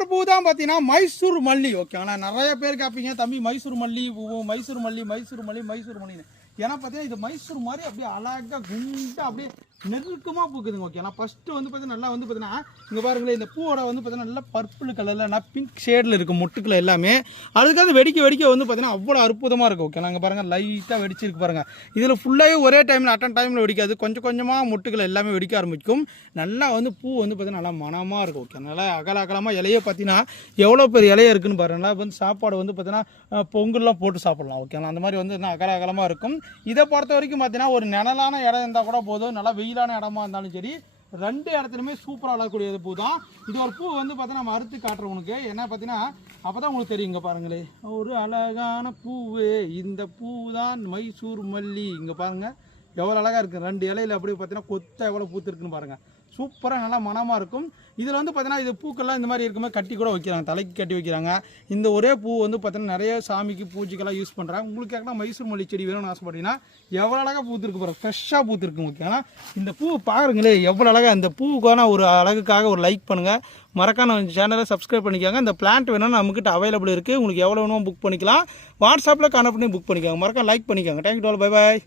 ஒரு பூ தான் பார்த்தீங்கன்னா மைசூர் மல்லி. ஓகே ஆனால் நிறைய பேர் கேட்பீங்க தம்பி மைசூர் மல்லி பூ மைசூர் மல்லி மைசூர் மல்லி மைசூர் மல்லின்னு. ஏன்னா பார்த்தீங்கன்னா இது மைசூர் மாதிரி அப்படியே அழகாக குண்டாக அப்படியே நெருக்கமாக பூக்குதுங்க ஓகே ஏன்னா ஃபஸ்ட்டு வந்து பார்த்தீங்கன்னா நல்லா வந்து பார்த்தீங்கன்னா இங்கே பாருங்களேன் இந்த பூவோட வந்து பார்த்தீங்கன்னா நல்லா பர்பிள் கலரில் நான் பிங்க் ஷேடில் இருக்கும் மொட்டுக்கள் எல்லாமே. அதுக்காக வெடிக்க வெடிக்க வந்து பார்த்தீங்கன்னா அவ்வளோ அற்புதமாக இருக்கும் ஓகே நாங்கள் பாருங்கள் லைட்டாக வெடிச்சிருக்கு பாருங்கள் இதில் ஃபுல்லாகவே ஒரே டைமில் அட்டன் டைமில் வெடிக்காது. கொஞ்சம் கொஞ்சமாக மொட்டுக்கள் எல்லாமே வெடிக்க ஆரம்பிக்கும். நல்லா வந்து பூ வந்து பார்த்தீங்கன்னா நல்லா மனமாக இருக்கும் ஓகே நல்லா அகல அகலமாக இலையை பார்த்தீங்கன்னா எவ்வளோ பெரிய இலைய இருக்குன்னு பாருங்கள் நல்லா வந்து சாப்பாடு வந்து பார்த்தீங்கன்னா பொங்கல்லாம் போட்டு சாப்பிட்லாம் ஓகே அந்த மாதிரி வந்து அகல அகலமாக இருக்கும். இதை பொறுத்த வரைக்கும் பார்த்தீங்கன்னா ஒரு நிழலான இடம் இருந்தால் கூட போதும். நல்லா வெயிலான இடமா இருந்தாலும் சரி ரெண்டு இடத்துலையுமே சூப்பராக வளரக்கூடியது பூ தான். இது ஒரு பூ வந்து பார்த்தீங்கன்னா நம்ம அறுத்து காட்டுறோம் உனக்கு. என்ன பார்த்தீங்கன்னா அப்போ தான் உங்களுக்கு தெரியும் இங்கே பாருங்களே. ஒரு அழகான பூவு இந்த பூ தான் மைசூர் மல்லி. இங்கே பாருங்கள் எவ்வளோ அழகாக இருக்குது ரெண்டு இலையில அப்படியே பார்த்தீங்கன்னா கொத்த எவ்வளோ பூத்துருக்குன்னு பாருங்கள் சூப்பராக நல்லா மனமாக இருக்கும். இதில் வந்து பார்த்தீங்கன்னா இது பூக்கள்லாம் இந்த மாதிரி இருக்குமே கட்டி கூட வைக்கிறாங்க. தலைக்கு கட்டி வைக்கிறாங்க. இந்த ஒரே பூ வந்து பார்த்தீங்கன்னா நிறைய சாமிக்கு பூஜைக்கெல்லாம் யூஸ் பண்ணுறாங்க உங்களுக்கு கேட்கலாம் மைசூர் மல்லி செடி வேணும்னு ஆசைப்பட்டீங்கன்னா எவ்வளோ அழகாக பூத்துருக்கு பாருங்க. ஃப்ரெஷ்ஷாக பூத்துருக்கு ஓகேனா இந்த பூ பாருங்களே எவ்வளோ அழகாக இந்த பூவுக்கான ஒரு அழகுக்காக ஒரு லைக் பண்ணுங்கள் மறக்காம சேனலை சப்ஸ்கிரைப் பண்ணிக்கோங்க. இந்த பிளான்ட் வேணும்னா நம்மக்கிட்ட அவைலபிள் இருக்குது உங்களுக்கு எவ்வளோ வேணுமோ புக் பண்ணிக்கலாம். வாட்ஸ்அப்பில் கனெக்ட் பண்ணி புக் பண்ணிக்கோங்க. மறக்காம லைக் பண்ணிக்கோங்க. Thank you toll bye bye